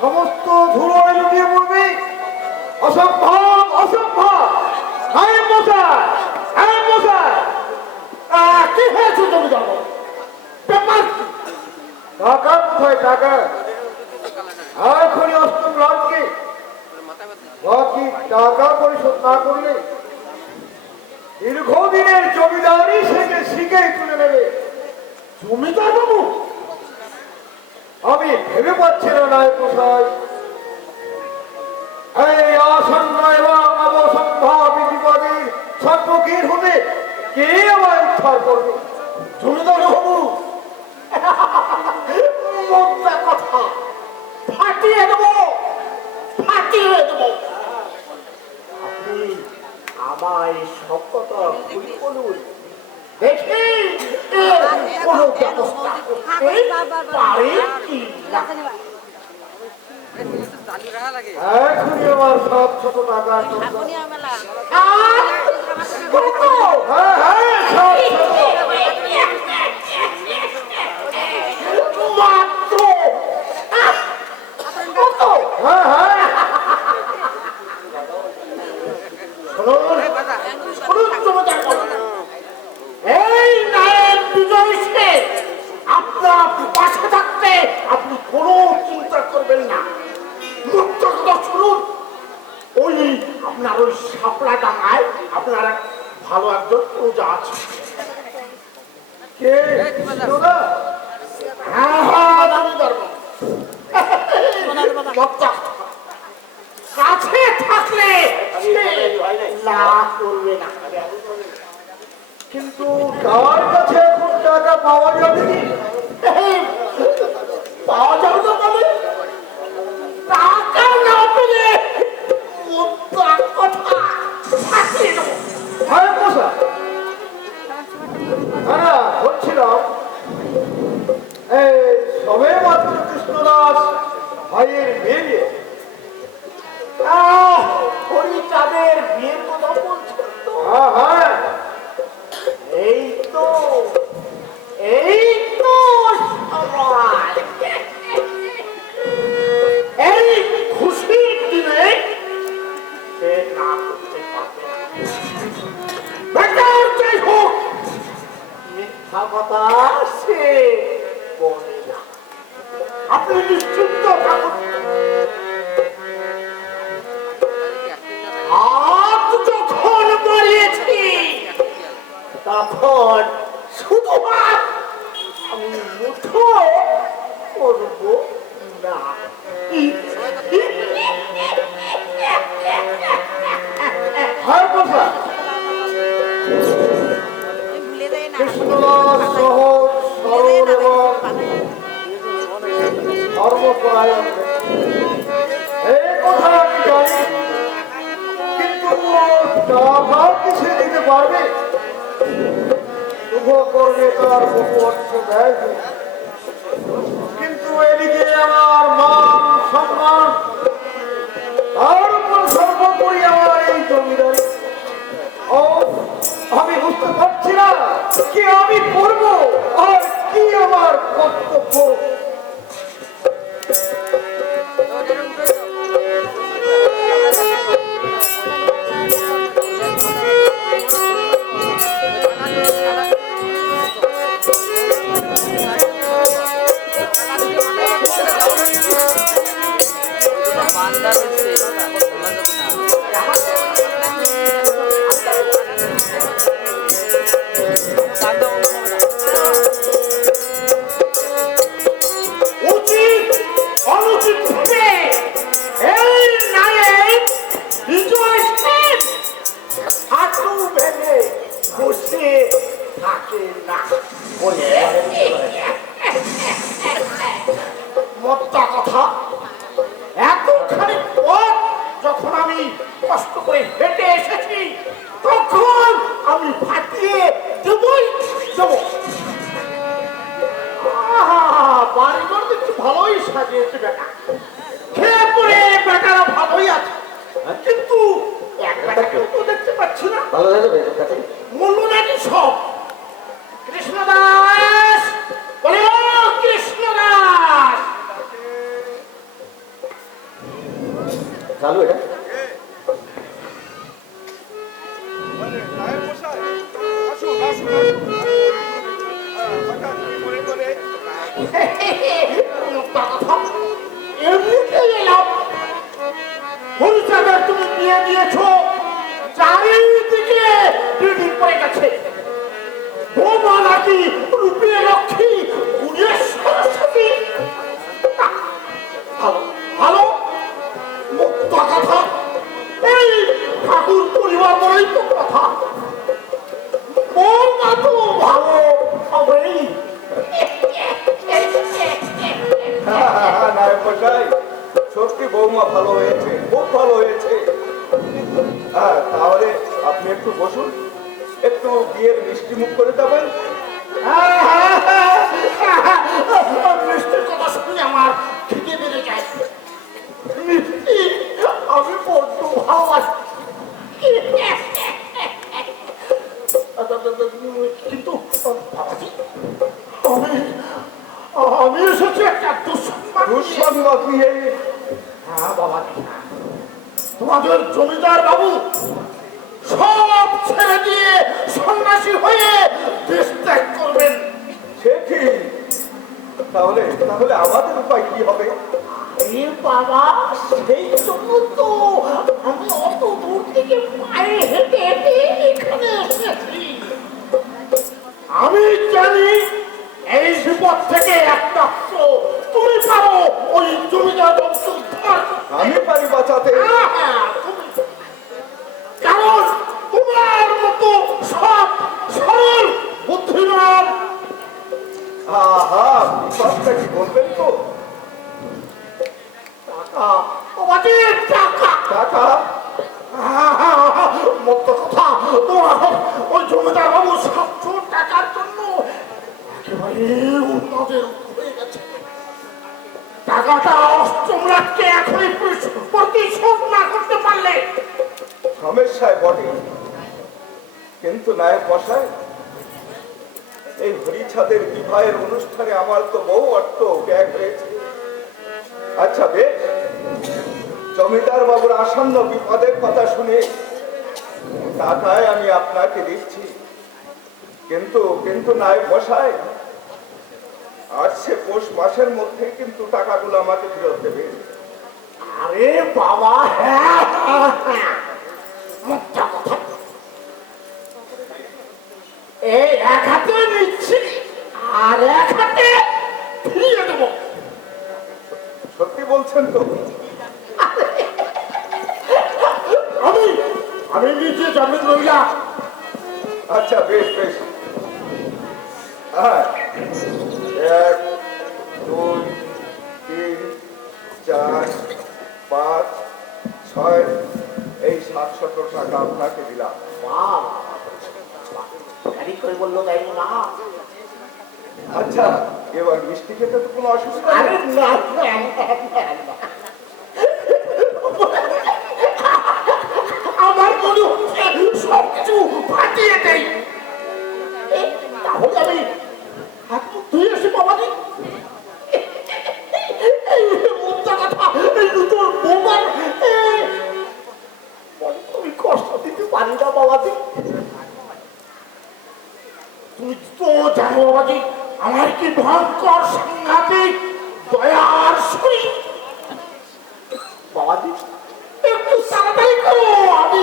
সমস্ত ধুলোয় লুটিয়ে পড়বে। অসম্ভব, অসম্ভব। কি হয়েছে জমিদার বাবু? ব্যাপার কি? টাকা কোথায় টাকা? এখনই অষ্টম রাতকে বাকি টাকা পরিশোধ না করলে দীর্ঘদিনের জমিদারি সেকে শিখেই তুলে নেবে। জমিদার বাবু আমি ভেবে পাচ্ছি না নায়ক মশাই, এই আসন্ন এবং অবসম্ভাবী বিপদের সম্মুখীন হতে কে আমায় উদ্ধার করবে? জমিদার বাবু মোদ্দা কথা ফাটিয়ে দেবো, ফাটিয়ে দেবো। আপনি আমায় সব কথা খুলে বলুন, দেখি এর কোনো ব্যবস্থা করতে পারে কি না। এখনই আমার সব ছোট টাকা হ্যাঁ হ্যাঁ সব মাত্র হ্যাঁ হ্যাঁ এই নায়েব বিজয় সেন আপনার পাশে থাকতে আপনি কোনো চিন্তা করবেন না। মুক্ত কথা শুনুন, ওই আপনার ওই শাপলা ডাঙায় আপনার এক ভালো একজন প্রজা আছে। কে দাদা? হ্যাঁ হ্যাঁ জমিদার বাবু। বক্তা, কাছে থাকলে সে না করবে না। কিন্তু কার কাছে এখন টাকা পাওয়া যাবে কি? পাওয়া যাবে তো বলে টাকা না পেলে মুদ্রা কথা ফাটিয়ে দেবো। হ্যাঁ মশা হ্যাঁ বলছিলাম, এই সবে মাত্র কৃষ্ণদাস ভাইয়ের বিয়ে হরিচাঁদের বিয়ের কথা বলছেন তো? হ্যাঁ হ্যাঁ এই তো এই তো সময়। এই খুশির দিনে সে না করতে পারবে না। বেকার যাই হোক, মিথ্যা কথা সে বলে না। আপনি নিশ্চিন্ত থাকুন। হাত যখন বাড়িয়েছি তখন শুধু হাত, আমি মুঠো করব না। হ্যাঁ মশা কৃষ্ণদাস সহজ সরল এবং ধর্মপরায়ণ এই কথা আমি জানি, কিন্তু টাকা কিছু দিতে পারবে? শুভ করলে তার বহু অর্থ ব্যয় হয়। কিন্তু এদিকে আমার মান সম্মান, তার উপর সর্বোপরি আমার এই জমিদারি। ও আমি বুঝতে পারছি না কি আমি করবো আর কি আমার কর্তব্য। উচিত অনুচিত ভাবে এই নায়েব বিজয় সেন হাঁটু ভেঙে বসে থাকে না। মোদ্দা কথা, এতখানি পথ যখন আমি কষ্ট করে হেঁটে এসেছি তখন আমি ফাটিয়ে দেবই দেব। বাড়িঘর দেখছি ভালোই সাজিয়েছে বেটা, খেয়ে পরে বেটারা ভালোই আছে, কিন্তু এক বেটাকেও তো দেখতে পাচ্ছি না। ভালো লাগবে মূল্য নাকি সব কৃষ্ণদাস বলে, ও কৃষ্ণদাস চালু এটা হরিচাঁদের তুমি বিয়ে দিয়েছো, চারিদিকে বিল্ডিং পড়ে গেছে। বৌমা নাকি রূপে লক্ষ্মী, গুণের সরস্বতী। ভালো ভালো, মুক্ত কথা। এই ঠাকুর পরিবার বলেই তো কথা। বৌমা তো ভালো হবেই। নায়ক মশাই, সত্যি বৌমা ভালো হয়েছে, খুব ভালো হয়েছে। হ্যাঁ, তাহলে আপনি একটু বসুন, একটু বিয়ের মিষ্টি মুখ করে যাবেন। মিষ্টির কথা শুনে আমার খিদে বেড়ে যায়। মিষ্টি আমি বড্ড ভালোবাসি। কিন্তু বাবাজি, আমি এসেছি একটা দুঃসংবাদ নিয়ে। দুঃসংবাদ নিয়ে? হ্যাঁ বাবাজি, তোমাদের জমিদার বাবু সব ছেড়ে দিয়ে সন্ন্যাসী হয়ে দেশ ত্যাগ করবেন। সে কি? তাহলে তাহলে আমাদের উপায় কি হবে? এ বাবা, সেই জন্য তো আমি অত দূর থেকে পায়ে হেঁটে হেঁটে এখানে এসেছি। আমি জানি এই বিপদ থেকে একমাত্র তুমি পারো ওই জমিদার বংশ উদ্ধার করতে। আমি পারি বাঁচাতে? তুমি। কারণ তোমার মতো সব সরল বুদ্ধিমান। আহা, বিপদটা কি বলবেন তো? টাকা, তোমাদের টাকা। টাকা? মত কথা, তোমার ওই জমিদার বাবু 700 টাকার জন্য একেবারে উন্নদের হয়ে গেছে। টাকাটা অষ্টমরাজকে এখনই প্রতিশোধ না করতে পারলে সমস্যায় বটে, কিন্তু নায়ক মশাই, এই হরিচাঁদের বিবাহের অনুষ্ঠানে আমার তো বহু অর্থ ব্যয় হয়েছে। আচ্ছা বেশ, জমিদার বাবুর আসন্ন বিপদের কথা শুনে টাকায় আমি আপনাকে দিচ্ছি, কিন্তু কিন্তু নায়ক মশাই, আসছে পৌষ মাসের মধ্যে কিন্তু টাকাগুলো আমাকে ফেরত দেবে। আরে বাবা, হ্যাঁ হ্যাঁ হ্যাঁ, মুখটা কথা। এই এক হাতে নিচ্ছি আর এক হাতে ফিরিয়ে দেবো। সত্যি বলছেন তো? আমি আমি নিজে জামিন রইলাম। আচ্ছা বেশ বেশ, হ্যাঁ, 1 2 3 4 5 6 এই 700 টাকা আপনাকে দিলাম। গাড়ি করে বললো তাই না? আচ্ছা, এবার মিষ্টি খেতে তো কোনো অসুবিধা নেই? আরে না না, না, না। আমার মনে হচ্ছে সবকিছু ফাটিয়ে দেই। তাহলে আমি হাত মুখ ধুয়ে আসি বাবাজি। এই মুদ্রা কথা, এই দুটোর বোমার তুমি কষ্ট দিতে পারি না বাবাজি। তুমি তো জানো বাবাজি, আমার কি ভয়ঙ্কর সাংঘাতিক দয়ার শরীর। বাবাজি একটু তাড়াতাড়ি করো, আমি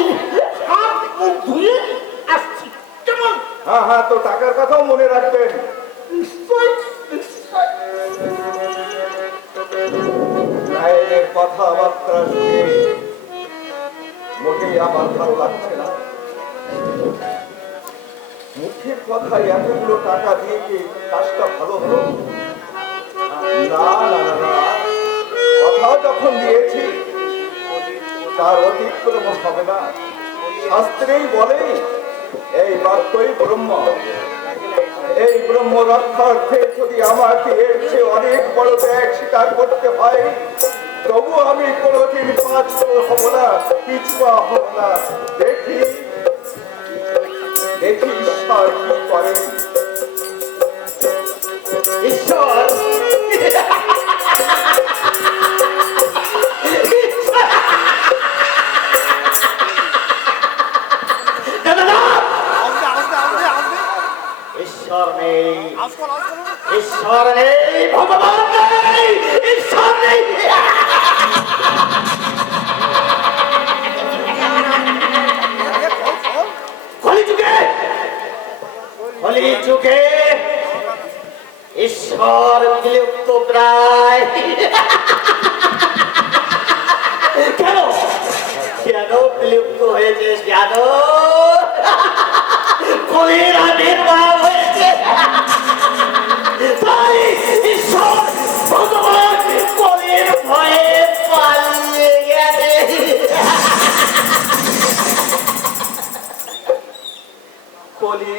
হাত মুখ ধুয়ে আসছি। কেমন? হ্যাঁ হ্যাঁ, তো টাকার কথাও মনে রাখবেন। নিশ্চয় নিশ্চয়। নায়ের কথাবার্তা শুনে মোটেই আমার ভালো লাগছে না। মুখের কথায় এতগুলো টাকা দিয়ে কি কাজটা ভালো হলো? না না না না, কথা যখন দিয়েছি তার অতিক্রম হবে না। শাস্ত্রেই বলে এই বাক্যই ব্রহ্ম। এই ব্রহ্ম রক্ষার্থে যদি আমাকে এর চেয়ে অনেক বড় ত্যাগ স্বীকার করতে হয়, তবু আমি কোনোদিন পাঁচশো হব না, পিছুয়া হব না। দেখি দেখি ঈশ্বর কি করেন। ঈশ্বর ঈশ্বর নেই, ঈশ্বর নেই, ভগবান নেই, ঈশ্বর নেই। প্রায় কেন কেন বিলুপ্ত হয়েছে জানো? কলির আবির্ভাব হয়েছে, তাই ঈশ্বর ভগবান কলির ভয়ে পালিয়ে গেছে। কলি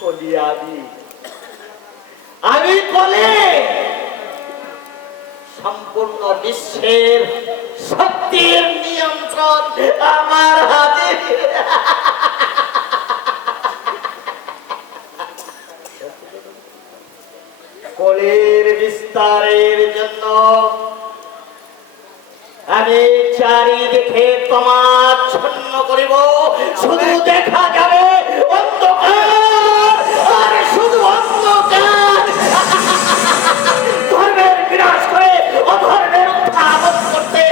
কলি আমি কলি সম্পূর্ণ বিশ্বের শক্তির নিয়ন্ত্রণ আমার হাতে। কলির বিস্তারের জন্য আমি চারিদিকে তোমাচ্ছন্ন করিব, শুধু দেখা যাবে অন্ধকার আর শুধু অন্ধকার। ধর্মের বিনাশ করে অধর্মের উত্থাপন করতে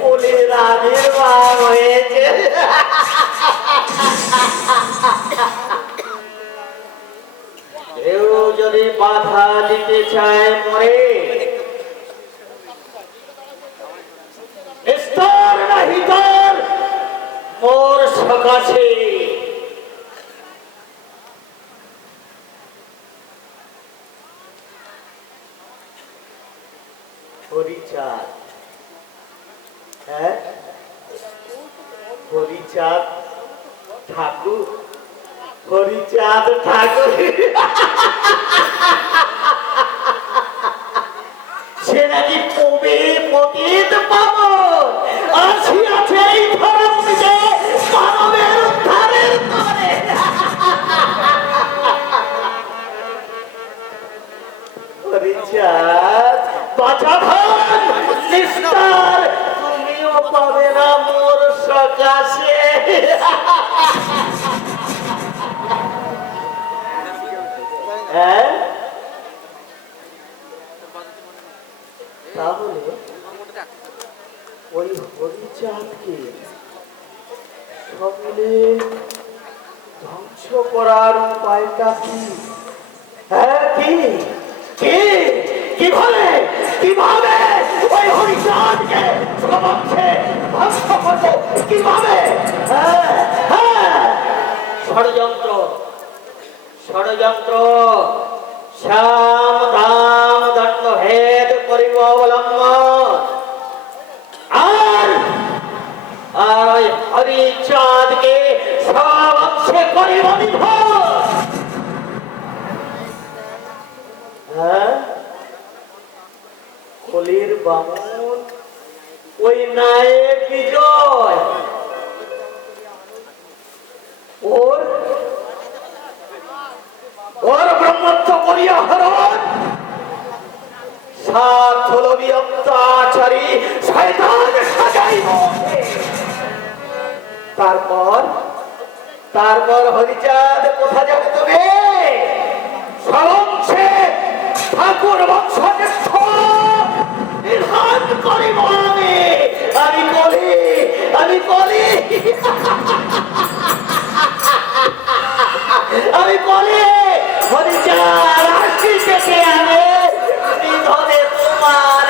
কলির আবির্ভাব হয়েছে। কেউ যদি বাধা দিতে চায় মরে, স্তর নাহি তোর মোর সকাশে। হরিচাঁদ, হ্যাঁ হরিচাঁদ ঠাকুর, হরিচাঁদ ঠাকুর সে নাকি কবি পতিত পাবন আসিয়াছে এই ধরণীতে মানবের উদ্ধারের তরে। হরিচাঁদ বাঁচাধন নিস্তার তুমিও পাবে না মোর সকাশে। হ্যাঁ তাহলে ওই হরিচাঁদকে সকলে ধ্বংস করার উপায়টা কি? হ্যাঁ কি কি কিভাবে কিভাবে ওই হরিচাঁদকে সমক্ষে ধ্বংস করবো কিভাবে? হ্যাঁ হ্যাঁ ষড়যন্ত্র ষড়যন্ত্র শ্যাম দাম দণ্ড ভেদ করিব অবলম্বন। আর ওই হরিচাঁদকে সব অংশে করিব নিধন। হ্যাঁ কলির বামন ওই নায়েব বিজয় ওর ব্রহ্মত্ব করিয়া হরণ, সাত হল বিরক্তাচারী শয়তান সাজাইব। তারপর হরিচাঁদ কোথা যাবে তুমি? সবংশে ঠাকুর বংশজ্যেষ্ঠ নিধন করিব আমি। আমি কলি আমি কলি আমি কলি হরিচাঁদ আসি থেকে আনে নিধনে তোমার।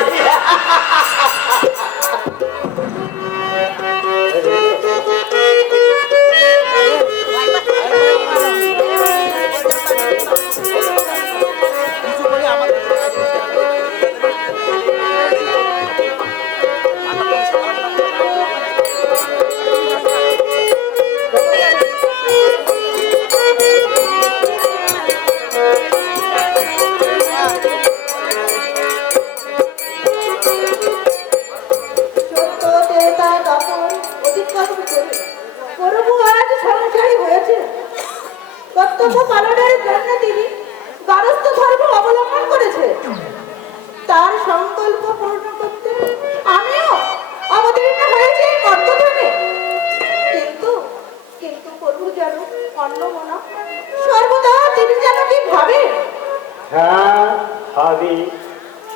কর্তব্য পালনের জন্য তিনি গারস্থ ধর্ম অবলম্বন করেছে। তার সংকল্প পূর্ণ করতে আমিও অবতীর্ণ হয়েছি কর্তব্যে। কিন্তু কিন্তু প্রভু যেন অন্নমনা, সর্বদা তিনি যেন কি ভাবে। হ্যাঁ ভাবি,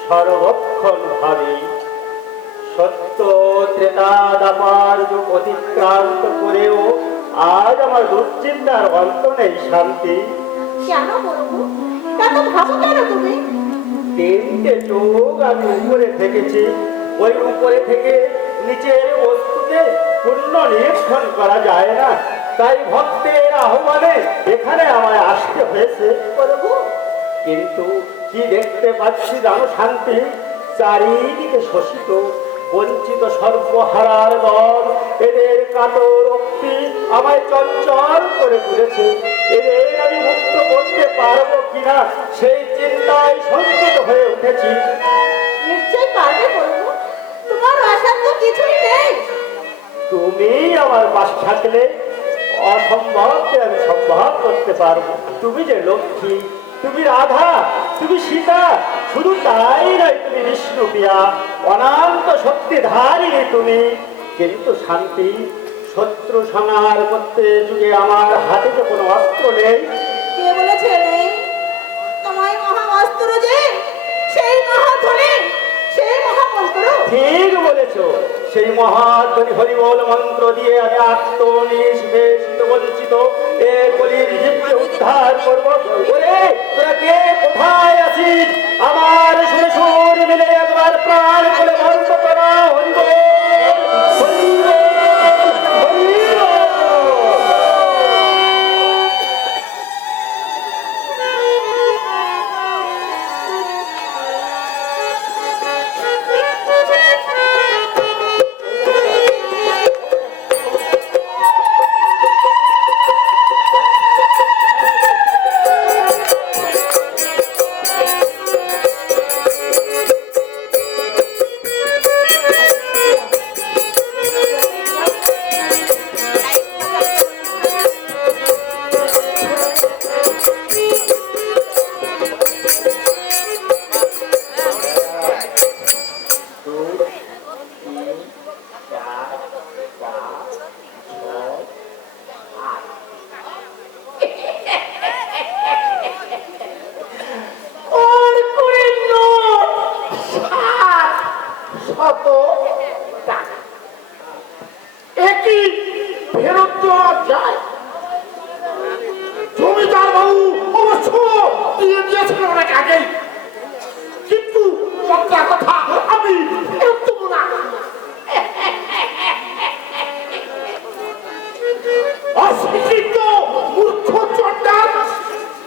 সর্বক্ষণ ভাবি। সত্য ত্রেতা দাপার যুগ অতিক্রান্ত করেও আজ আমার দুশ্চিন্তার অন্ত নেই শান্তি। কেন প্রভু, এত ভাবো কেন তুমি? তিনটে চোখ আমি উপরে থেকেছি, ওই উপরে থেকে নিচের বস্তুকে পূর্ণ নিরীক্ষণ করা যায় না, তাই ভক্তের আহ্বানে এখানে আমায় আসতে হয়েছে। প্রভু, কিন্তু কি দেখতে পাচ্ছি জানো শান্তি? চারিদিকে শোষিত বঞ্চিত সর্বহারার দল, এদের কাতর অক্তি আমায় চঞ্চল করে তুলেছে। এদের আমি মুক্ত করতে পারবো কিনা সেই চিন্তায় সংকিত হয়ে উঠেছি। নিশ্চয় পারবে প্রভু, তোমার আশার তো কিছুই নেই। তুমি আমার পাশ থাকলে অসম্ভবকে আমি সম্ভব করতে পারবো। তুমি যে লক্ষ্মী, তুমি রাধা, তুমি সীতা, শুধু তাই নয় তুমি বিষ্ণুপ্রিয়া, অনন্ত শক্তিধারিণী তুমি। কিন্তু শান্তি, শত্রু সংহার করতে যুগে আমার হাতে তো কোনো অস্ত্র নেই। কে বলেছে নেই? তোমায় মহা অস্ত্র যে, সেই মহাধনে, সেই মহামন্ত্র। ঠিক বলেছ, সেই মহাধ্বনি হরিবল মন্ত্র দিয়ে আমি আত্মনিষ্পেষিত বঞ্চিত এ কলির জীবকে উদ্ধার করবো। ওরে তোরা কে কোথায় আছিস? আমার সুরে সুর মিলে একবার প্রাণ বলে মন্ত্র করা হরিবল হরিবল হরিবল। ওর করে নোট 700 টাকা। একই ফেরত দেওয়া যায়? জমিদার বাবু অবশ্য দিয়ে দিয়েছেন অনেক আগেই, কিন্তু একটা কথা আমি ফেরত দেবো না। অশিক্ষিত মূর্খ চন্ডাল,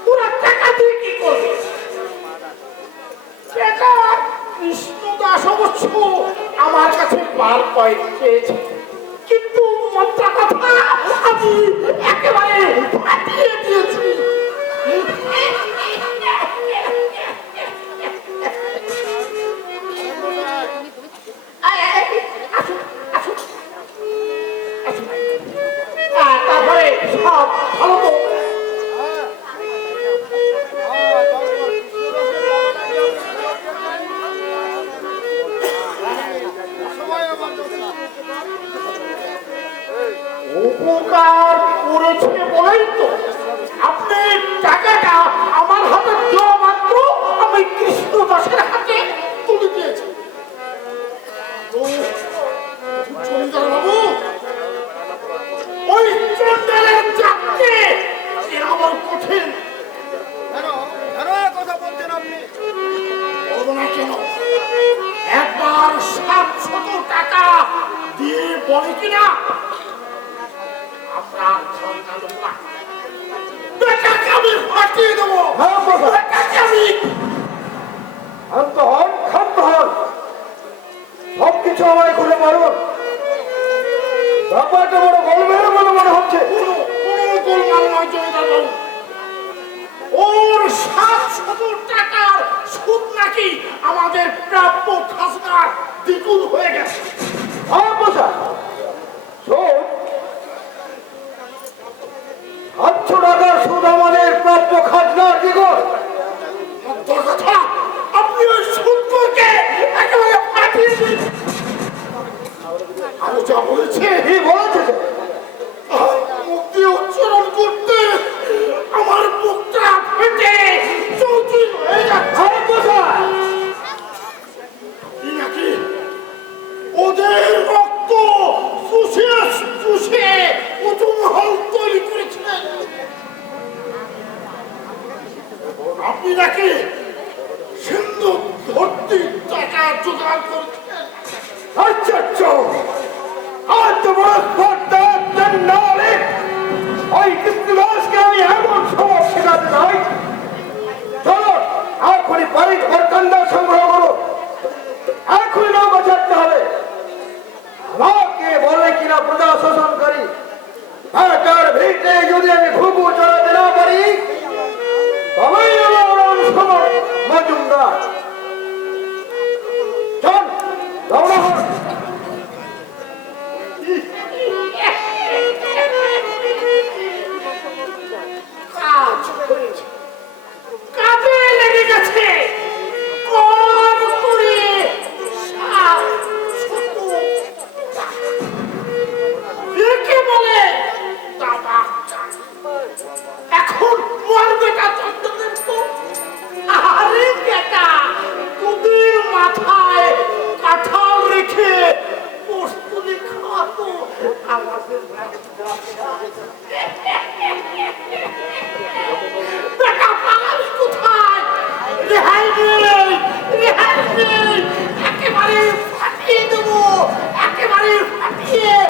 ওরা টাকা দিয়ে কি করবে? সেটা কৃষ্ণদাস অবশ্য আমার কাছে বার কয়েক চেয়েছে, কিন্তু মন্ত্রা কথা আমি একেবারে ফাটিয়ে দিয়েছি। আসুন, আসুন, আসুন। তারপরে সব ভালো তো? উপকার করেছে বলেই তো আপনি টাকাটা আমার হাতে দেওয়া মাত্র আমি কৃষ্ণদাসের হাতে তুলে দিয়েছি। তো জমিদার বাবু, ওই চন্ডালের চাকতে আমার কঠিন বলবো না কেন? একবার 700 টাকা দিয়ে বলে কিনা আপনার সন্তান বেটাকে আমি ফাটিয়ে দেবো। বেটাকে আমি শান্ত হন, ক্ষান্ত হন, সবকিছু আমায় খুলে মারুন। ব্যাপারটা বড় গোলমেলে বলে মনে হচ্ছে। কোনো গোলমাল নয় জমিদার বাবু। ওর 700 টাকার সুদ নাকি আমাদের প্রাপ্য খাজনার দ্বিগুণ হয়ে গেছে। আর বসা শোন, 700 টাকার সুদ আমাদের প্রাপ্য খাজনার দ্বিগুণ। তোর কথা আপনি ওই সুদকে একেবারে পাঠিয়ে দিন। আমি যা বলেছি কি বলেছে? মুক্তি উচ্চারণ করতে আমার বুকটা ফেটে চৌচির হয়ে যাচ্ছে। আর বসা কি নাকি ওদের রক্ত চুষে চুষে উঁচু মহল তৈরি করেছিলেন। আপনি নাকি সিন্ধু শোষণকারী সরকার ভিটে যদি আমি ঘুঘু চড়াতে না পারি তবেই আমার সমর মজুমদার চল রওনা হন। কাজ হয়েছে, কাজে লেগে গেছে। কম করে 700 একে বলে দাবা চাল। এখন মরবেটা চন্দ্রের তো আরে বেটা, তোদের মাথায় কাঁঠাল রেখে পোস্তুলি খাওয়াতো আমাদের ব্যবসা।